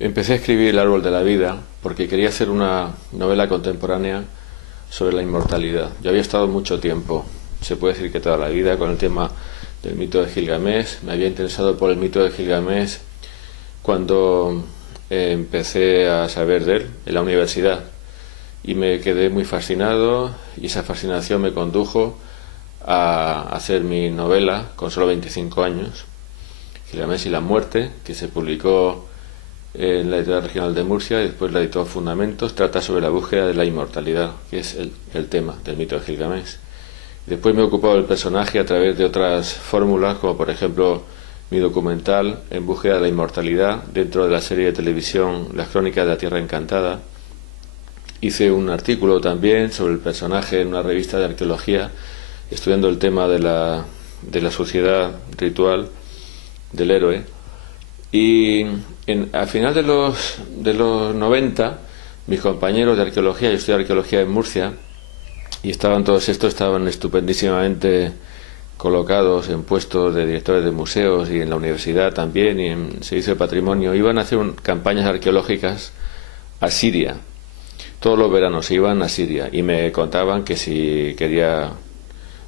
Empecé a escribir El árbol de la vida porque quería hacer una novela contemporánea sobre la inmortalidad. Yo había estado mucho tiempo, se puede decir que toda la vida, con el tema del mito de Gilgamesh. Me había interesado por el mito de Gilgamesh cuando empecé a saber de él en la universidad y me quedé muy fascinado, y esa fascinación me condujo a hacer mi novela con solo 25 años, Gilgamesh y la muerte, que se publicó en la Editorial Regional de Murcia y después la editó Fundamentos. Trata sobre la búsqueda de la inmortalidad, que es el tema del mito de Gilgamesh. Después me he ocupado del personaje a través de otras fórmulas, como por ejemplo mi documental En búsqueda de la inmortalidad, dentro de la serie de televisión Las Crónicas de la Tierra Encantada. Hice un artículo también sobre el personaje en una revista de arqueología, estudiando el tema de la sociedad ritual del héroe. Y al final de los 90, mis compañeros de arqueología, yo estudié arqueología en Murcia, y todos estos estaban estupendísimamente colocados en puestos de directores de museos y en la universidad también, y en servicio de patrimonio. Iban a hacer campañas arqueológicas a Siria. Todos los veranos se iban a Siria y me contaban que si quería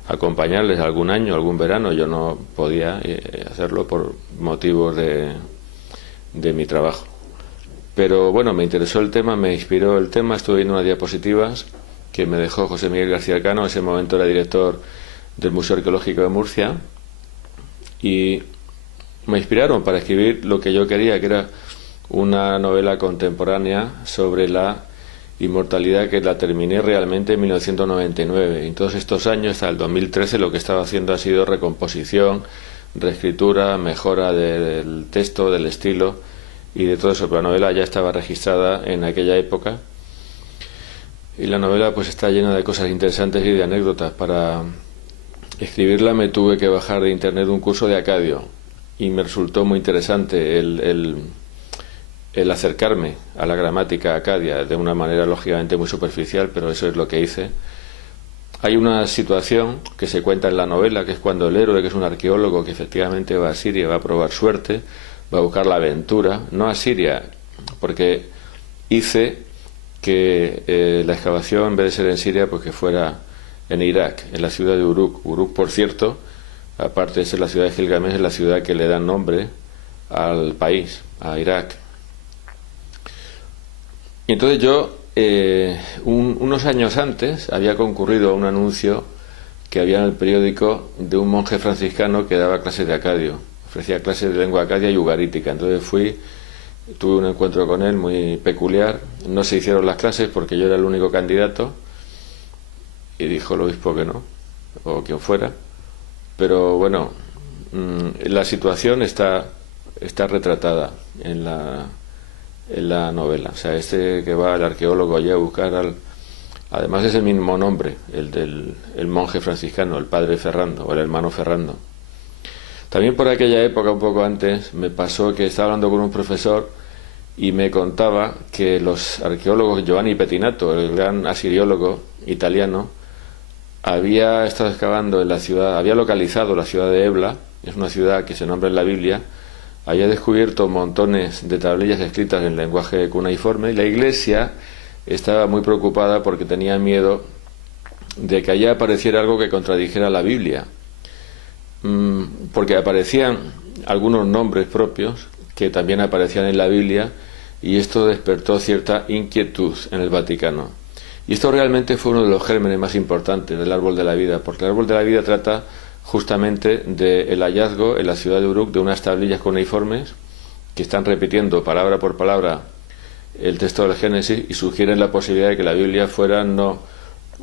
acompañarles algún año, algún verano. Yo no podía hacerlo por motivos de mi trabajo. Pero bueno, me interesó el tema, me inspiró el tema. Estuve viendo unas diapositivas que me dejó José Miguel García Cano, en ese momento era director del Museo Arqueológico de Murcia, y me inspiraron para escribir lo que yo quería, que era una novela contemporánea sobre la inmortalidad, que la terminé realmente en 1999. En todos estos años, hasta el 2013, lo que estaba haciendo ha sido recomposición, reescritura, mejora del texto, del estilo y de todo eso. Pero la novela ya estaba registrada en aquella época, y la novela pues está llena de cosas interesantes y de anécdotas. Para escribirla me tuve que bajar de internet un curso de acadio, y me resultó muy interesante el acercarme a la gramática acadia de una manera lógicamente muy superficial, pero eso es lo que hice. Hay una situación que se cuenta en la novela, que es cuando el héroe, que es un arqueólogo que efectivamente va a Siria, va a probar suerte, va a buscar la aventura, no a Siria, porque hice que la excavación, en vez de ser en Siria, pues que fuera en Irak, en la ciudad de Uruk. Uruk, por cierto, aparte de ser la ciudad de Gilgamesh, es la ciudad que le da nombre al país, a Irak. Y entonces yo, unos años antes, había concurrido a un anuncio que había en el periódico de un monje franciscano que daba clases de acadio, ofrecía clases de lengua acadia y ugarítica. Entonces tuve un encuentro con él muy peculiar. No se hicieron las clases porque yo era el único candidato, y dijo el obispo que no, o quien fuera. Pero bueno, la situación está retratada en la novela. O sea, que va el arqueólogo allí a buscar además es el mismo nombre, el monje franciscano, el padre Ferrando, o el hermano Ferrando. También por aquella época, un poco antes, me pasó que estaba hablando con un profesor y me contaba que los arqueólogos, Giovanni Pettinato, el gran asiriólogo italiano, había estado excavando en la ciudad, había localizado la ciudad de Ebla, es una ciudad que se nombra en la Biblia, había descubierto montones de tablillas escritas en lenguaje cuneiforme, y la Iglesia estaba muy preocupada porque tenía miedo de que allá apareciera algo que contradijera la Biblia, porque aparecían algunos nombres propios que también aparecían en la Biblia, y esto despertó cierta inquietud en el Vaticano. Y esto realmente fue uno de los gérmenes más importantes del árbol de la vida, porque el árbol de la vida trata justamente del hallazgo en la ciudad de Uruk de unas tablillas cuneiformes que están repitiendo palabra por palabra el texto del Génesis, y sugieren la posibilidad de que la Biblia fuera no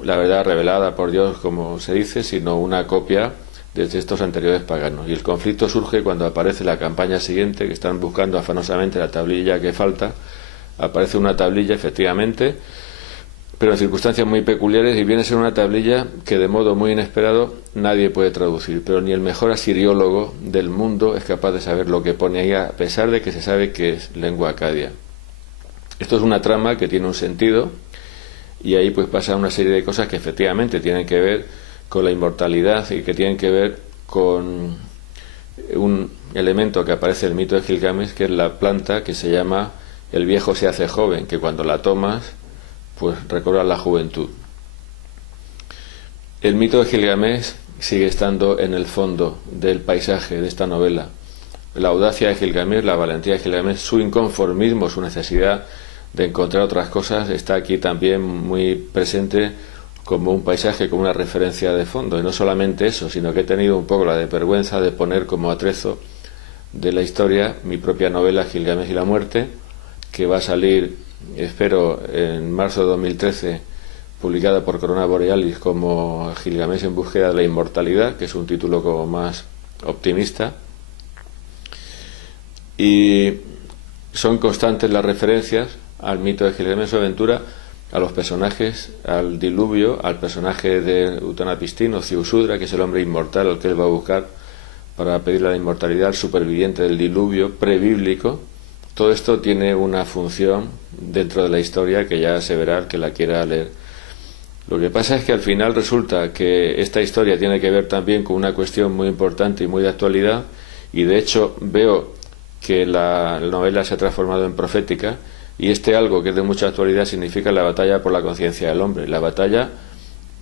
la verdad revelada por Dios, como se dice, sino una copia de textos anteriores paganos. Y el conflicto surge cuando aparece la campaña siguiente, que están buscando afanosamente la tablilla que falta. Aparece una tablilla, efectivamente, pero en circunstancias muy peculiares, y viene a ser una tablilla que de modo muy inesperado nadie puede traducir, pero ni el mejor asiriólogo del mundo es capaz de saber lo que pone ahí, a pesar de que se sabe que es lengua acadia. Esto es una trama que tiene un sentido, y ahí pues pasa una serie de cosas que efectivamente tienen que ver con la inmortalidad y que tienen que ver con un elemento que aparece en el mito de Gilgamesh, que es la planta que se llama el viejo se hace joven, que cuando la tomas, pues recobras la juventud. El mito de Gilgamesh sigue estando en el fondo del paisaje de esta novela. La audacia de Gilgamesh, la valentía de Gilgamesh, su inconformismo, su necesidad de encontrar otras cosas, está aquí también muy presente como un paisaje, como una referencia de fondo. Y no solamente eso, sino que he tenido un poco la desvergüenza de poner como atrezo de la historia mi propia novela Gilgamesh y la muerte, que va a salir, espero, en marzo de 2013, publicada por Corona Borealis como Gilgamesh en búsqueda de la inmortalidad, que es un título como más optimista. Y son constantes las referencias al mito de Gilgamesh, su aventura, a los personajes, al diluvio, al personaje de Utanapishtim, Ziusudra, que es el hombre inmortal al que él va a buscar para pedirle la inmortalidad, al superviviente del diluvio prebíblico. Todo esto tiene una función dentro de la historia que ya se verá el que la quiera leer. Lo que pasa es que al final resulta que esta historia tiene que ver también con una cuestión muy importante y muy de actualidad, y de hecho veo que la novela se ha transformado en profética, y este algo que es de mucha actualidad significa la batalla por la conciencia del hombre, la batalla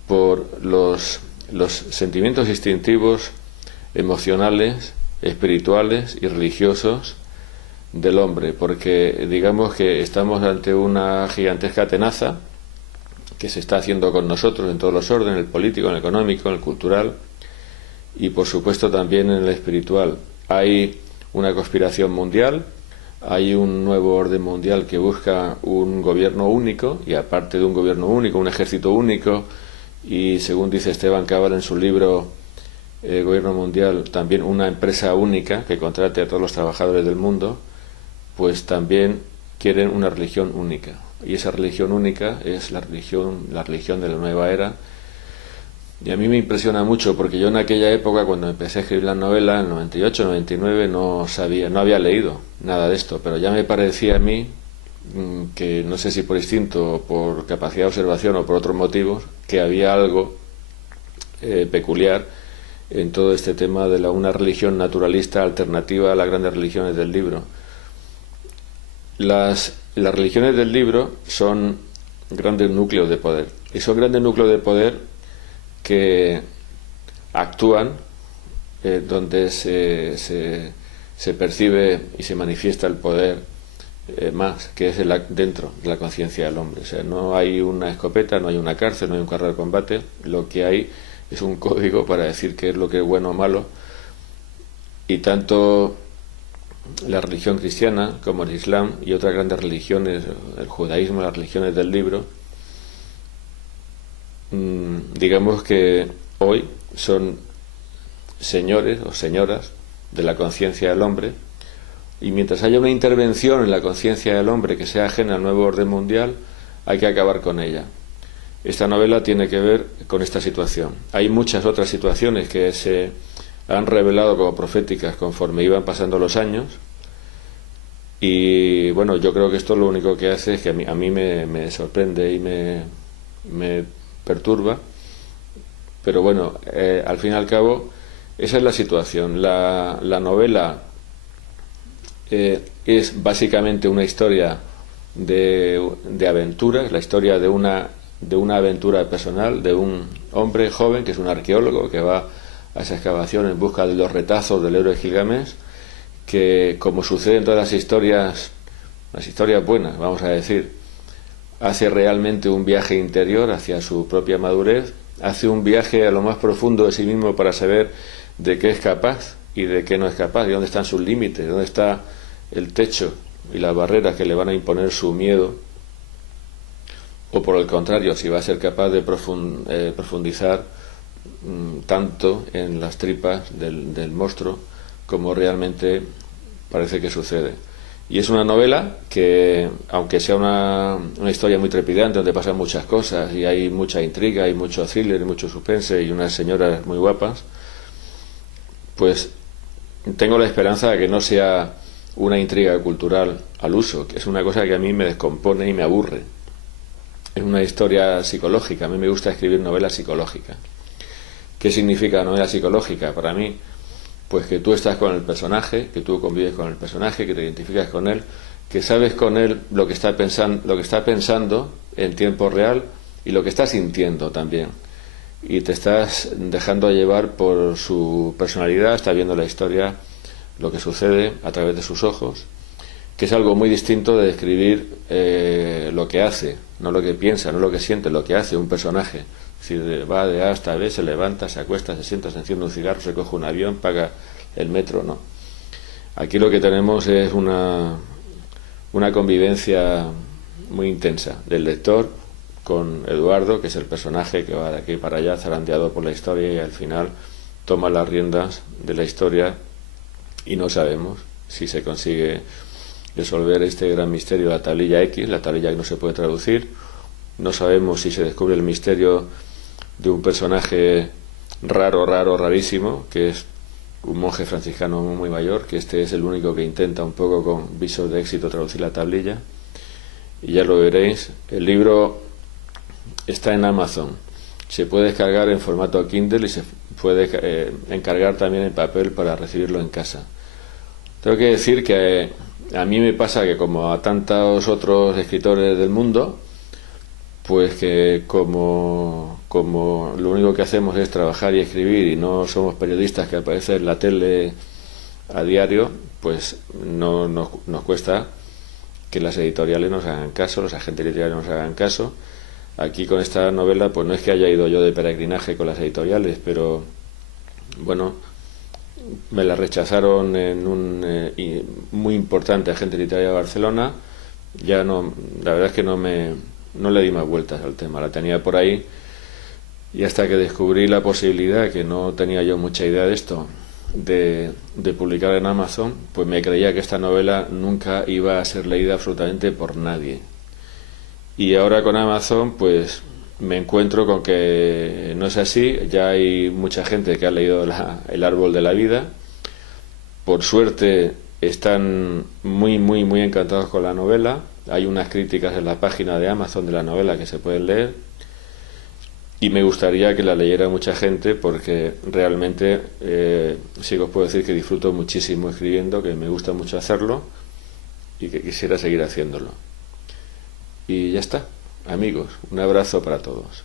por los sentimientos instintivos, emocionales, espirituales y religiosos del hombre, porque digamos que estamos ante una gigantesca tenaza que se está haciendo con nosotros en todos los órdenes, en el político, en el económico, en el cultural y por supuesto también en el espiritual. Hay una conspiración mundial, hay un nuevo orden mundial que busca un gobierno único, y aparte de un gobierno único, un ejército único, y según dice Esteban Cabal en su libro Gobierno Mundial, también una empresa única que contrate a todos los trabajadores del mundo. Pues también quieren una religión única, y esa religión única es la religión de la nueva era. Y a mí me impresiona mucho, porque yo en aquella época, cuando empecé a escribir la novela, en 98, 99, no había leído nada de esto, pero ya me parecía a mí que, no sé si por instinto o por capacidad de observación o por otros motivos, que había algo peculiar en todo este tema de una religión naturalista alternativa a las grandes religiones del libro. Las religiones del libro son grandes núcleos de poder, y son grandes núcleos de poder que actúan donde se percibe y se manifiesta el poder más, que es dentro de la conciencia del hombre. O sea, no hay una escopeta, no hay una cárcel, no hay un carro de combate, lo que hay es un código para decir qué es lo que es bueno o malo, y tanto la religión cristiana como el Islam y otras grandes religiones, el judaísmo, las religiones del libro, digamos que hoy son señores o señoras de la conciencia del hombre, y mientras haya una intervención en la conciencia del hombre que sea ajena al nuevo orden mundial, hay que acabar con ella. Esta novela tiene que ver con esta situación. Hay muchas otras situaciones que se han revelado como proféticas conforme iban pasando los años, y bueno, yo creo que esto lo único que hace es que a mí me sorprende y me perturba, pero bueno, al fin y al cabo esa es la situación. La novela es básicamente una historia de aventuras, la historia de una aventura personal de un hombre joven que es un arqueólogo que va a esa excavación en busca de los retazos del héroe Gilgamesh, que, como sucede en todas las historias buenas, vamos a decir, hace realmente un viaje interior hacia su propia madurez, hace un viaje a lo más profundo de sí mismo para saber de qué es capaz y de qué no es capaz, y dónde están sus límites, dónde está el techo y las barreras que le van a imponer su miedo, o por el contrario, si va a ser capaz de profundizar tanto en las tripas del monstruo como realmente parece que sucede. Y es una novela que, aunque sea una historia muy trepidante, donde pasan muchas cosas y hay mucha intriga, hay mucho thriller y mucho suspense y unas señoras muy guapas, pues tengo la esperanza de que no sea una intriga cultural al uso, que es una cosa que a mí me descompone y me aburre. Es una historia psicológica. A mí me gusta escribir novelas psicológicas. ¿Qué significa novela psicológica para mí? Pues que tú estás con el personaje, que tú convives con el personaje, que te identificas con él, que sabes con él lo que está pensando en tiempo real y lo que está sintiendo también. Y te estás dejando llevar por su personalidad, estás viendo la historia, lo que sucede a través de sus ojos, que es algo muy distinto de describir lo que hace, no lo que piensa, no lo que siente, lo que hace un personaje. Es decir, va de A hasta B, se levanta, se acuesta, se sienta, se enciende un cigarro, se coge un avión, paga el metro, no. Aquí lo que tenemos es una convivencia muy intensa del lector con Eduardo, que es el personaje que va de aquí para allá zarandeado por la historia y al final toma las riendas de la historia y no sabemos si se consigue resolver este gran misterio de la tablilla X, la tablilla que no se puede traducir. No sabemos si se descubre el misterio de un personaje rarísimo, que es un monje franciscano muy mayor, que este es el único que intenta un poco con visos de éxito traducir la tablilla, y ya lo veréis. El libro está en Amazon, se puede descargar en formato Kindle y se puede encargar también en papel para recibirlo en casa. Tengo que decir que a mí me pasa que, como a tantos otros escritores del mundo, pues que como lo único que hacemos es trabajar y escribir y no somos periodistas que aparecen en la tele a diario, pues nos cuesta que las editoriales nos hagan caso, los agentes literarios nos hagan caso. Aquí con esta novela, pues no es que haya ido yo de peregrinaje con las editoriales, pero bueno, me la rechazaron en un muy importante agente literario de Barcelona. Ya no, la verdad es que no le di más vueltas al tema, la tenía por ahí, y hasta que descubrí la posibilidad, que no tenía yo mucha idea de esto, de publicar en Amazon, pues me creía que esta novela nunca iba a ser leída absolutamente por nadie. Y ahora con Amazon pues me encuentro con que no es así. Ya hay mucha gente que ha leído El árbol de la vida. Por suerte están muy encantados con la novela. Hay unas críticas en la página de Amazon de la novela que se pueden leer, y me gustaría que la leyera mucha gente, porque realmente sí que os puedo decir que disfruto muchísimo escribiendo, que me gusta mucho hacerlo y que quisiera seguir haciéndolo. Y ya está, amigos, un abrazo para todos.